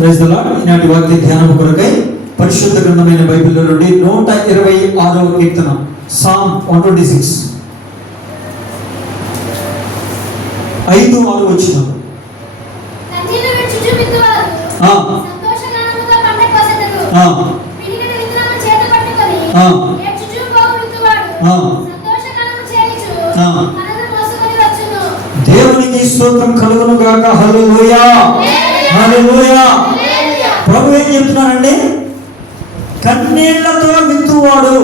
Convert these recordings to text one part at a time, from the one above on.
Praise the lord. ఈనాటి వాక్య ధ్యానం కొరకై పరిశుద్ధ గ్రంథమైన బైబిల్లో నుండి 126వ కీర్తన, సామ్ 126, 5-6 వచనాలు. దేవునికి స్తోత్రం కలుగును గాక. హల్లెలూయా, హల్లెలూయా. ప్రభు ఏం చెప్తున్నానండి? కన్నీళ్లతో విత్తువాడు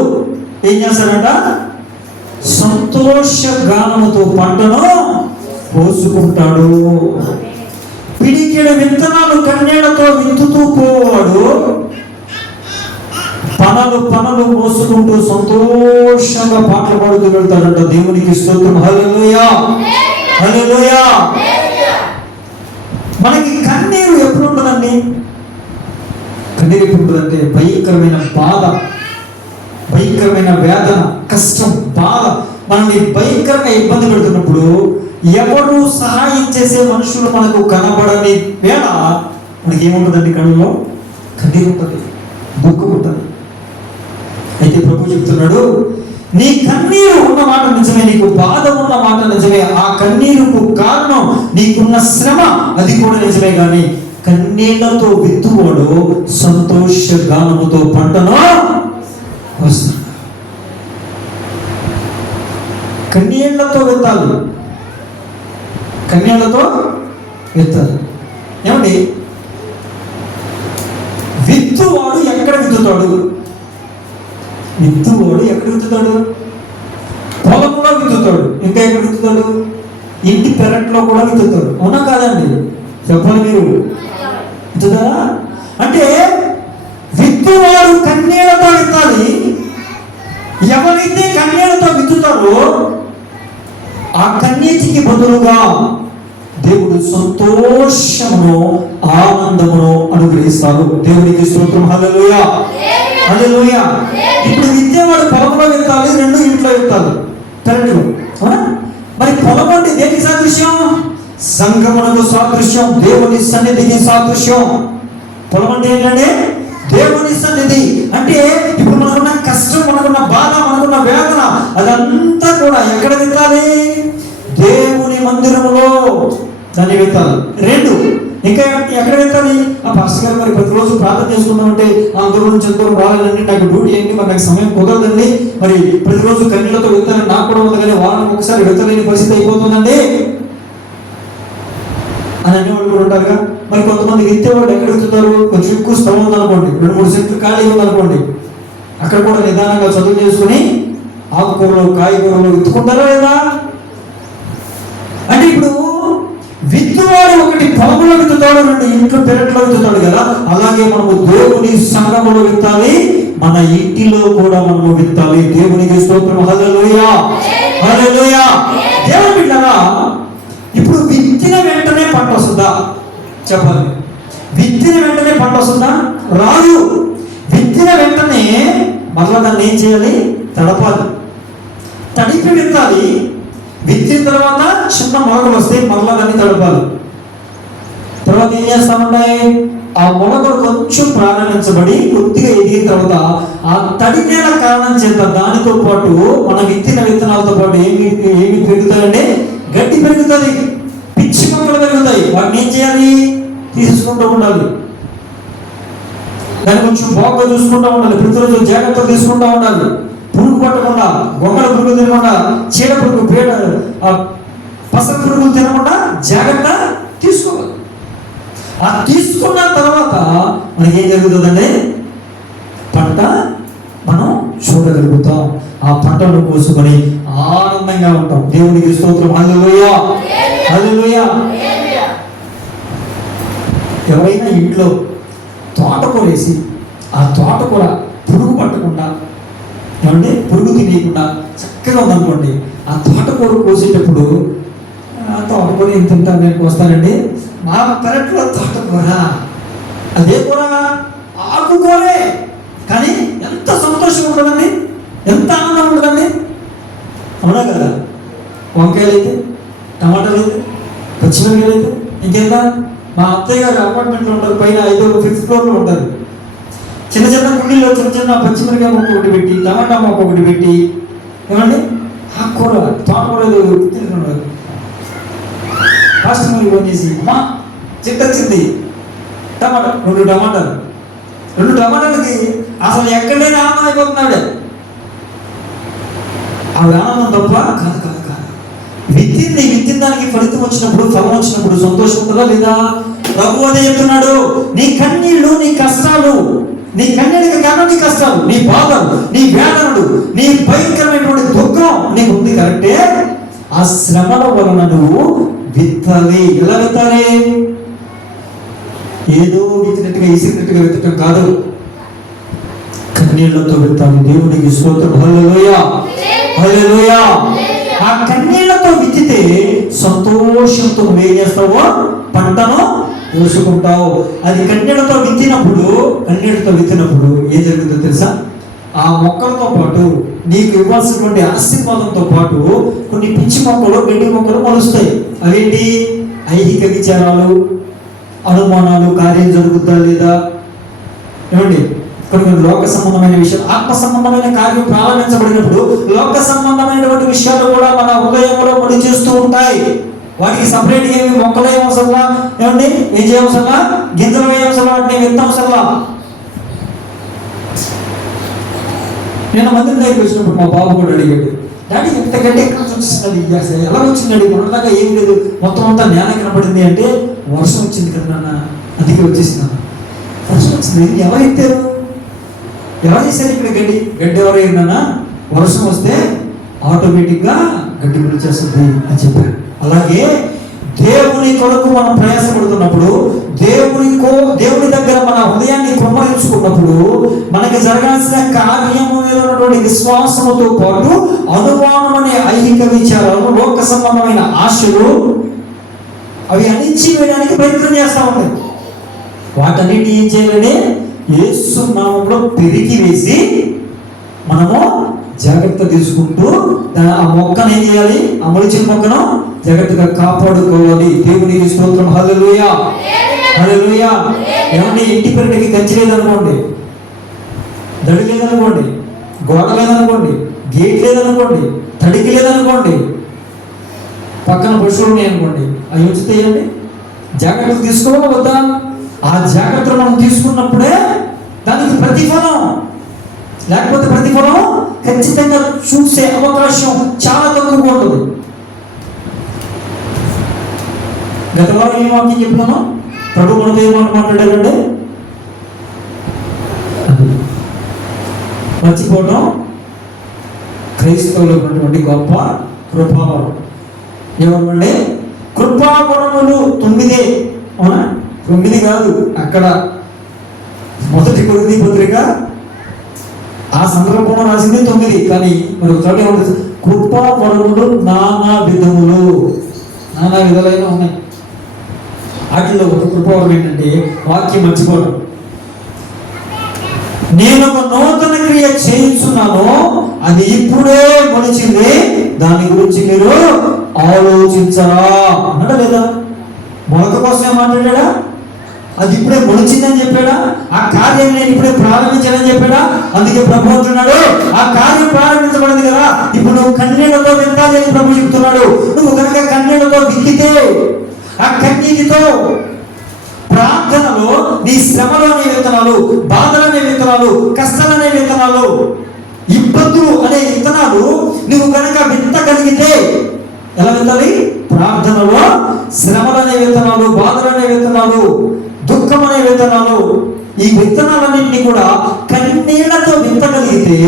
ఏం చేస్తాడంట? సంతోష గానముతో పంటను కోసుకుంటాడు. పిడికెడు విత్తనాలు కన్నీళ్లతో విత్తుతూ పోవాడు పనలు మోసుకుంటూ సంతోషంగా పాటలు పాడుతూ వెళ్తాడంట. దేవునికి స్తోత్రం. హల్లెలూయా, హల్లెలూయా. మనకి కన్నీరు ఎప్పుడు ఉంటుందండి? కన్నీరు ఎప్పుడు ఉంటుందంటే భయంకరమైన బాధ, భయంకరమైన వేదన, కష్టం, బాధ మనల్ని భయంకరంగా ఇబ్బంది పెడుతున్నప్పుడు ఎవరు సహాయం చేసే మనుషులు మనకు కనబడని వేళ మనకి ఏముంటుందండి? కళ్ళలో కన్నీరు ఉంటుంది, దుఃఖం ఉంటుంది. అయితే ప్రభు చెప్తున్నాడు, నీ కన్నీరు ఉన్న మాట నిజమే, నీకు బాధ ఉన్న మాట నిజమే, ఆ కన్నీరుకు కారణం నీకున్న శ్రమ, అది కూడా నిజమే. కానీ కన్నీళ్లతో విత్తువాడు సంతోష గానముతో పంటను వస్తాడు. కన్నీళ్లతో విత్తాలి, కన్నీళ్లతో విత్తాలి. ఏమండి, విత్తువాడు ఎక్కడ విత్తుతాడు? విత్తువాడు ఎక్కడ విత్తుతాడు? పొలంలో విత్తుతాడు. ఇంకా ఎక్కడ విత్తుతాడు? ఇంటి పెరట్లో కూడా విత్తుతాడు. అవునా కాదండి? చెప్పాలి మీరు. విత్తుతారా? అంటే విత్తువాడు కన్నీళ్లతో విత్తాలి. ఎవరైతే కన్నీళ్లతో విత్తుతారో ఆ కన్నీటికి బదులుగా దేవుడు సంతోషమును, ఆనందమును అనుగ్రహిస్తాడు. దేవునికి స్తోత్రం. హల్లెలూయా, హల్లెలూయా. ఇప్పుడు విత్తేవాడు పొలంలో విత్తాలి, రెండు ఇంట్లో విత్తాలి, పెరట్లో. అవునా? మరి పొలం అంటే దేనికి సాదృశ్యం? సంగమునకు సాదృశ్యం, దేవుని సన్నిధికి సాదృశ్యం. పొలం అంటే ఏంటంటే దేవుని సన్నిధి. అంటే ఇప్పుడు మనకున్న కష్టం, మనకున్న బాధ, మనకున్న వేదన, అదంతా కూడా ఎక్కడ విత్తాలి? దేవుని మందిరములో దాన్ని విత్తాలి. రెండు, ఇంకా ఎక్కడ విత్తాలి? ఆ పాస్టర్ గారు మరి ప్రతిరోజు ప్రార్థన చేసుకుందామంటే అందరూ నుంచి ఎంతో రావాలండి, నాకు డ్యూటీ ఏంటి, మరి నాకు సమయం కుదరదండి, మరి ప్రతిరోజు కన్నీళ్లతో విత్తాలని నాకు కూడా ఉంది, కానీ వారానికి ఒకసారి విత్తలేని పరిస్థితి అయిపోతుందండి అని అనేవాళ్ళు కూడా ఉంటారుగా. మరి కొంతమంది విత్తేవాళ్ళు ఎక్కడ విత్తుతారు? కొంచెం ఎక్కువ స్థలం ఉందనుకోండి, 2-3 సెంట్లు ఖాళీ ఉందనుకోండి, అక్కడ కూడా నిదానంగా చదువు చేసుకుని ఆకుకూరలు, కాయగూరలు విత్తుకుంటారా లేదా? అంటే ఇప్పుడు విత్తువాడు ఒకటి పొలంలో విత్తుతాడు, రెండు ఇంట్లో పెరట్లో విత్తుతాడు కదా. అలాగే మనము దేవుని సంఘములో విత్తాలి, మన ఇంటిలో కూడా మనము విత్తాలి. దేవునికి స్తోత్రం. హల్లెలూయా, హల్లెలూయా. దేవుని బిడ్డలారా, ఇప్పుడు విత్తిన వెంటనే పంట వస్తుందా? చెప్పాలి. విత్తిన వెంటనే పంట వస్తుందా? రాదు. విత్తిన వెంటనే మరలా దాన్ని ఏం చేయాలి? తడపాలి, తడిపి విత్తాలి. విత్తిన తర్వాత చిన్న మొలకలు వస్తే మరలా దాన్ని తడపాలి. తర్వాత ఏం చేస్తామంటాయి? ఆ మొలకలు కొంచెం ప్రారంభించబడి కొద్దిగా ఎదిగిన తర్వాత ఆ తడి నేల కారణం చేత దానితో పాటు మన విత్తిన విత్తనాలతో పాటు ఏమి పెరుగుతాయండి? గడ్డి పెరుగుతుంది, పిచ్చి మొక్కలు పెరుగుతాయి. వాటిని ఏం చేయాలి? తీసుకుంటూ ఉండాలి. దాన్ని కొంచెం బాగా చూసుకుంటూ ఉండాలి, ప్రతిరోజు జాగ్రత్తలు తీసుకుంటూ ఉండాలి. పురుగు పట్టకుండా, గొంగళ పురుగు తినకుండా, చీడ పురుగు, పేడ, పసర పురుగులు తినకుండా జాగ్రత్త తీసుకోవాలి. ఆ తీసుకున్న తర్వాత మనకి ఏం జరుగుతుందండి? పంట మనం చూడగలుగుతాం. ఆ పంటను కోసుకొని ఆనందంగా ఉంటాం. దేవునికి స్తోత్రం. హల్లెలూయా, హల్లెలూయా. ఎవరైనా ఇంట్లో తోటకూర వేసి ఆ తోటకూర పురుగు పట్టకుండా, ఏమంటే పురుగు తినేయకుండా చక్కగా ఉందనుకోండి, ఆ తోటకూర కోసేటప్పుడు తోటకూర ఏం తింటాను నేను వస్తానండి, మా పెరట్లో తోటకూర, అదే కూర ఆకుకూరే, కానీ ఎంత సంతోషం ఉంటుందండి, ఎంత ఆనందం ఉంటుందండి. అవునా కదా? వంకాయలు అయితే, టమాటాలు అయితే, పచ్చిమిరకాయలు అయితే, ఇంకెంత మా అత్తయ్య గారు అపార్ట్మెంట్లో ఉంటారు, పైన 5th ఫ్లోర్లో ఉంటారు. చిన్న చిన్న కుండీలో చిన్న చిన్న పచ్చిమిరకాయ మొక్క ఒకటి పెట్టి, టమాటా మొక్క ఒకటి పెట్టి, ఏమండి ఆకుకూర తోటకూర తింటున్నారు. ఫాస్ట్ మూవీ ఫోన్ చేసి, అమ్మా చెట్టు వచ్చింది, టమాటా 2 టమాటాలు, 2 టమాటాలకి అసలు ఎక్కడైనా ఆనందం అయిపోతున్నాడే. ఆ ఆనందం తప్ప కాదు కాదు కాదు. విత్తిన దానికి ఫలితం వచ్చినప్పుడు, ఫలం వచ్చినప్పుడు సంతోషం ఉంటుందా లేదా? ప్రభు అదే చెప్తున్నాడు, నీ కన్నీళ్ళు, నీ కష్టాలు, నీ కన్నీళ్ళకి కారణం నీ కష్టాలు, నీ బాధలు, నీ వేదనలు, నీ భయంకరమైనటువంటి దుఃఖం నీకు ఉంది కరెక్టే. ఆ శ్రమల వలన నువ్వు విత్తాలి. ఎలా విత్తాలి? ఏదో విత్తినట్టుగా ఇసిరినట్టుగా విత్తటం కాదు, కన్నీళ్లతో విత్తాలి. దేవునికి స్తోత్రం. హల్లెలూయా హల్లెలూయా. ఆ కన్నీళ్లతో విత్తితే సంతోషంతో నువ్వేం చేస్తావో పంటను కోసుకుంటావు. అది కన్నీళ్లతో విత్తినప్పుడు ఏం జరుగుతుందో తెలుసా? ఆ మొక్కలతో పాటు నీకు ఇవ్వాల్సినటువంటి ఆశీర్వాదంతో పాటు కొన్ని పిచ్చి మొక్కలు, గడ్డి మొక్కలు మొలుస్తాయి. అవేంటి? ఐహిక విచారాలు, అనుమానాలు, కార్యం జరుగుతుందా లేదా, ఏమండి కొన్ని లోక సంబంధమైన విషయాలు, ఆత్మ సంబంధమైన కార్యం ప్రారంభించబడినప్పుడు లోక సంబంధమైనటువంటి విషయాలు కూడా మన హృదయంలో పడి చేస్తూ ఉంటాయి. వాటికి సపరేట్ ఏమి మొక్కలు ఏమవసరంలా, ఏమండి ఏం చేయవసరంలా, గింజలు వేయవసరం, వాటిని విత్తవసరంలా. నేను మందిరం దగ్గరికి వచ్చినప్పుడు మా బాబు కూడా అడిగాడు, డాడీ ఎంత గడ్డి ఎక్కడ వచ్చింది, ఎలా వచ్చింది, మొన్నదాకా ఏం లేదు, మొత్తం అంతా నేల కనపడింది అంటే, వర్షం వచ్చింది కదా నాన్న, అందుకే వచ్చేసినాను. వర్షం వచ్చింది, ఎవరు ఎత్తారు, ఎవరు చేశారు ఇక్కడ గడ్డి ఎవరు అయిందన్నా? వర్షం వస్తే ఆటోమేటిక్గా గడ్డి పిలిచేస్తుంది అని చెప్పారు. అలాగే దేవుని కొరకు మనం ప్రయాసపడుతున్నప్పుడు, దేవుని దగ్గర మన హృదయాన్ని కుమ్మరించుకున్నప్పుడు మనకి జరగాల్సిన కార్యము మీద ఉన్నటువంటి విశ్వాసముతో పాటు అనుమానం అనే ఐహిక విచారాలు, లోక సంబంధమైన ఆశలు, అవి అణిచి వేయడానికి ప్రయత్నం చేస్తూ ఉంటాయి. వాటన్నిటిని ఏం చేయాలని? యేసు నామములో పెరిగి వేసి మనము జాగ్రత్త తీసుకుంటూ ఆ మొక్కను ఏం చేయాలి? ఆ మొలిచిన మొక్కను జాగ్రత్తగా కాపాడుకోవాలి. దేవునికి స్తోత్రం. హల్లెలూయా హల్లెలూయా. ఏమంటే ఇంటి పెరటికి కంచి లేదనుకోండి, దడి లేదనుకోండి, గోడ లేదనుకోండి, గేట్ లేదనుకోండి, తడికి లేదనుకోండి, పక్కన పశువులు ఉన్నాయి అనుకోండి, అవి ఉంచుతాయండి. జాగ్రత్తలు తీసుకోవాలి వద్దా? ఆ జాగ్రత్తలు మనం తీసుకున్నప్పుడే దానికి ప్రతిఫలం, లేకపోతే ప్రతిఫలం ఖచ్చితంగా చూసే అవకాశం చాలా తక్కువగా ఉంటుంది. గత వారం ఏం వాక్యం చెప్తున్నాను? ప్రభు మనతో ఏమాట మాట్లాడారంటే మర్చిపోవడం క్రైస్తవులు ఉన్నటువంటి గొప్ప కృపావరం. ఏమంటే కృపావరములు 9, అవునా? 9 కాదు, అక్కడ 1 కొరింథీ పత్రిక ఆ సందర్భంలో రాసింది 9, కానీ మరి ఒకసారి ఏమంటుంది? కృపావరములు నానా విధాలైన ఉన్నాయి. వాటిలో ఒక కృపావరం ఏంటంటే వాక్యం మర్చిపోవడం. నేను ఒక నూతన క్రియ చేయించున్నాను, అది ఇప్పుడే మొలిచింది, దాని గురించి మీరు ఆలోచించరా అన్నాడా లేదా? మొలక కోసమే మాట్లాడా? అది ఇప్పుడే మొలిచిందని చెప్పాడా? ఆ కార్యం నేను ఇప్పుడే ప్రారంభించానని చెప్పాడా? అందుకే ప్రభు అంటున్నాడు, ఆ కార్యం ప్రారంభించబడింది కదా, ఇప్పుడు నువ్వు కన్నీళ్లతో విత్తాలి అని ప్రభు చెప్తున్నాడు. నువ్వు కనుక కన్నీళ్లతో విత్తితే, ఆ కన్నీటితో ప్రార్థనలో నీ శ్రమలు అనే విత్తనాలు, బాధలు అనే విత్తనాలు, కష్టాలు అనే విత్తనాలు, ఇబ్బందులు అనే విత్తనాలు నువ్వు కనుక విత్తగలిగితే, ఎలా విత్తాలి? ప్రార్థనలో శ్రమలు అనే విత్తనాలు, బాధలు అనే విత్తనాలు, దుఃఖం అనే విత్తనాలు, ఈ విత్తనాలన్నింటినీ కూడా కన్నీళ్లతో విత్తగలిగితే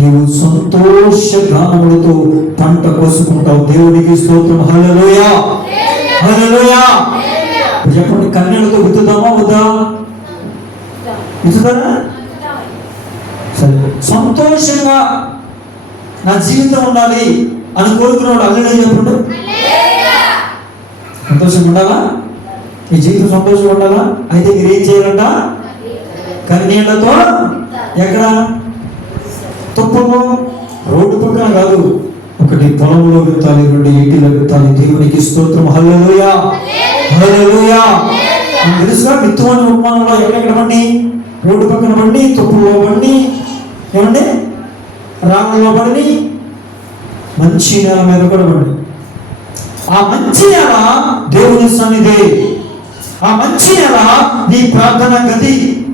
నీవు సంతోష గానములతో పంట కోసుకుంటావు. దేవునికి స్తోత్రం. హల్లెలూయా హల్లెలూయా. చెప్పండి, కన్నీళ్లతో విత్తుదామా వద్దా? విత్తుతారా? సరే, సంతోషంగా నా జీవితం ఉండాలి అని కోరుకున్నాడు అల్లడే చెప్పండి. సంతోషంగా ఉండాలా? మీ జీవితం సంతోషంగా ఉండాలా? అయితే మీరు ఏం చేయాలంట? కన్నీళ్లతో ఎక్కడ? తుప్పము, రోడ్డు పక్కన కాదు, ఒకటి పొలంలో విత్తాలి, రెండు ఇంటిలో విత్తాలి. దేవునికి స్తోత్రం. హల్లెలూయా, హల్లెలూయా. మనకు తెలుసుగా విత్తు ఉపమానంలో ఎక్కడెక్కడ పండి? రోడ్డు పక్కన పండి, తొప్పుల్లో పండి, ఏమండి రాళ్ళలో పడి, మంచి నేల మీద కూడా పండి. ఆ మంచి నేల దేవుని సన్నిధి, ఆ మంచి నేల నీ ప్రార్థన గది.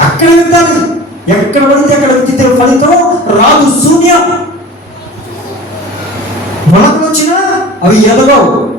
అక్కడ విత్తాలి. ఎక్కడ పడితే అక్కడ విత్తితే ఫలితం రాదు, శూన్యం. మొలకలు వచ్చినా అవి ఎదగవు.